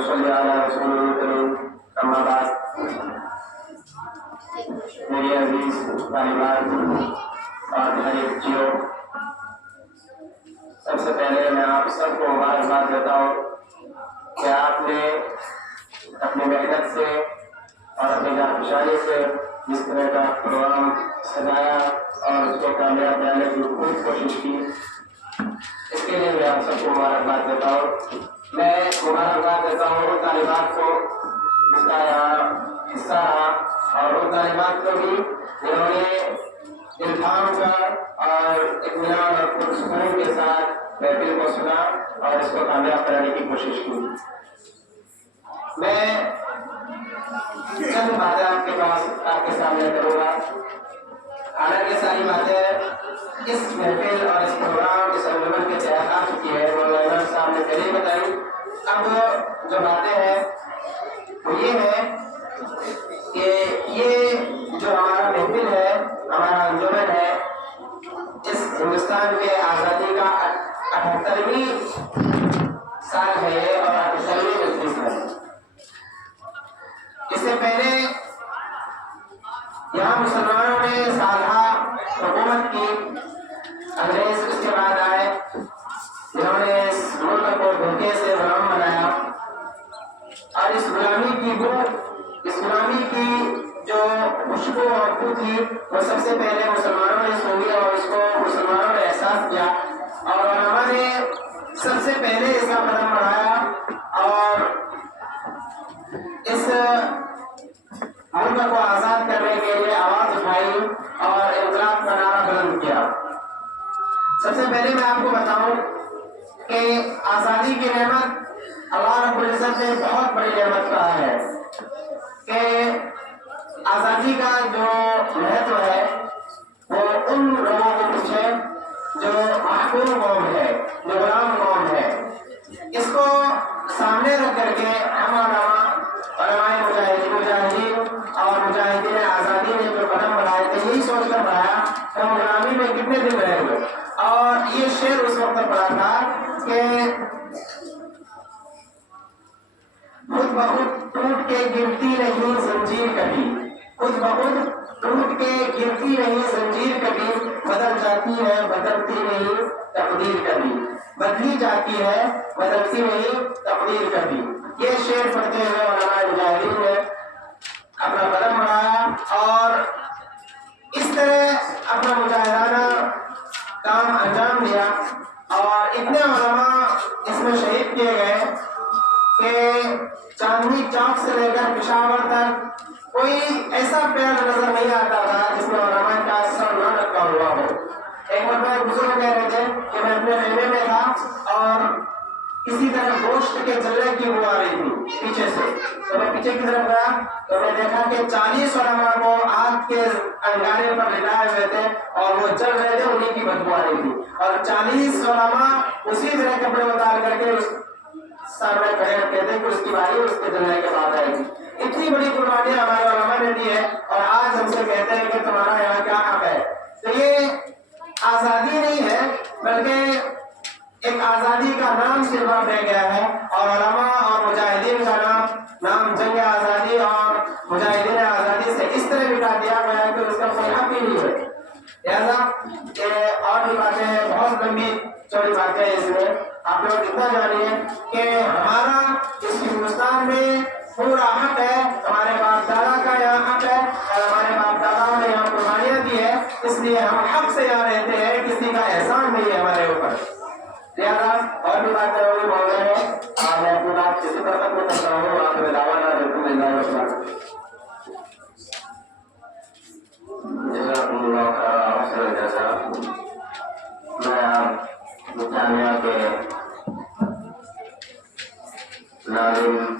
ونصلي على رسوله الكريم اما بعد میری عزیز طالبات اور میری بچیوں، سب سے پہلے میں آپ سب کو مبارکباد دیتا ہوں کہ آپ نے اپنی محنت سے اور اپنی جانفشانی سے جس طرح کا پروگرام سجایا اور اس کو کامیاب بنانے کی خوب کوشش کی، اس کے لیے میں آپ سب کو مبارکباد دیتا ہوں۔ میں مبارکباد دیتا ہوں ان طالبات کو جس کا یہاں حصہ رہا، اور ان طالبات کو بھی جنہوں نے دل تھام کر اور اطمینان اور پرسکون کے ساتھ محفل کو سنا اور اس کو کامیاب بنانے کی کوشش کی۔ میں چند باتیں آپ کے سامنے کروں گا، حالانکہ ساری باتیں اس محفل اور اس پروگرام اس انجمن کے تحت آ چکی ہے، مولانا صاحب نے پہلے بتائی۔ اب جو باتیں ہیں وہ یہ ہے کہ یہ جو ہمارا محفل ہے، ہمارا انجمن ہے، اس ہندوستان کے آزادی کا 78ویں سال ہے اور 78ویں مجلس ہے۔ اس سے پہلے یہاں مسلمانوں نے سالہ حکومت کی، انگریز اس کے بعد آئے جنہوں نے اس ملک کو دھوکے سے غلام بنایا، اور اس غلامی کی جو خوشبو اور بو تھی وہ سب سے پہلے مسلمانوں نے سونگی اور اس کو مسلمانوں نے احساس کیا، اور علماء نے سب سے پہلے اس کا قدم بڑھایا اور اس ملک کو آزاد کرنے کے لیے آواز اٹھائی اور انقلاب کا نعرہ بلند کیا۔ سب سے پہلے میں آپ کو بتاؤں کہ آزادی کی نعمت اللہ رب العزت نے بہت بڑی نعمت کہا ہے کہ آزادی کا جو مہتو ہے وہ ان لوگوں کو پوچھے جو محکوم قوم ہے، جو غلام قوم ہے۔ اس کو سامنے رکھ کر کے ہم علماء مجاہدین اور مجاہدین آزادی نے جو قدم بڑھائے تھے، یہی سوچ کر بڑھایا کہ ہم غلامی میں کتنے دن رہیں گے، اور یہ شعر اس وقت پڑا تھا کہ خود بخود ٹوٹ کے گرتی نہیں زنجیر کبھی، خود بخود ٹوٹ کے گرتی نہیں زنجیر کبھی، بدل جاتی ہے بدلتی نہیں تقدیر کبھی، بدلی جاتی ہے بدلتی نہیں تقدیر کبھی۔ یہ شعر پڑھتے ہوئے علماء مجاہدین نے اپنا قدم بڑھایا اور اس طرح اپنا مجاہدانہ کام انجام دیا، اور اتنے علماء اس میں شہید کیے گئے کہ چاندنی چوک سے لے کر پشاور تک کوئی ایسا پیڑ نظر نہیں آتا تھا جس میں علماء کا سر نہ رکھا ہوا ہو۔ ایک مرتبہ ایک بزرگ کہہ رہے تھے کہ میں اپنے خیمے میں تھا اور کسی طرح گوشت کے جلنے کی بو آ رہی تھی پیچھے سے، تو میں پیچھے کی طرف گیا تو میں دیکھا کہ 40 علماء کو آگ کے انگارے پر لٹائے ہوئے تھے اور وہ جل رہے تھے، انہیں کی بدبو آ رہی تھی، اور 40 علماء اسی طرح کپڑے اتار کر کے سامنے کھڑے رکھتے تھے کہ اس کی باری اس کے جلنے کے بعد آئے گی۔ اتنی بڑی قربانی ہمارے علماء نے دی ہے، اور آج ہم سے کہتے ہیں کہ تمہارا یہاں کیا حق ہے۔ تو یہ آزادی نہیں ہے بلکہ ایک آزادی کا نام صرف دیا گیا ہے، اور علماء اور مجاہدین کا نام جنگ آزادی اور مجاہدین آزادی سے اس طرح مٹا دیا گیا ہے کہ اس کا کوئی حق ہی نہیں ہے۔ لہٰذا اور بھی باتیں ہیں، بہت لمبی چوڑی باتیں ہیں، اس میں آپ لوگ اتنا جانیے کہ ہمارا اس ہندوستان میں پورا حق ہے، ہمارے باپ دادا کا یہاں حق ہے، اور ہمارے باپ دادا نے یہاں قربانیاں دی ہے، اس لیے ہم حق سے یہاں رہتے ہیں، کسی کا احسان نہیں ہے ہمارے اوپر۔ لہٰذا اور بھی باتیں ہوگی بول رہے ہیں، اور میں اپنی بات اسی طرح ختم کرتا ہوں۔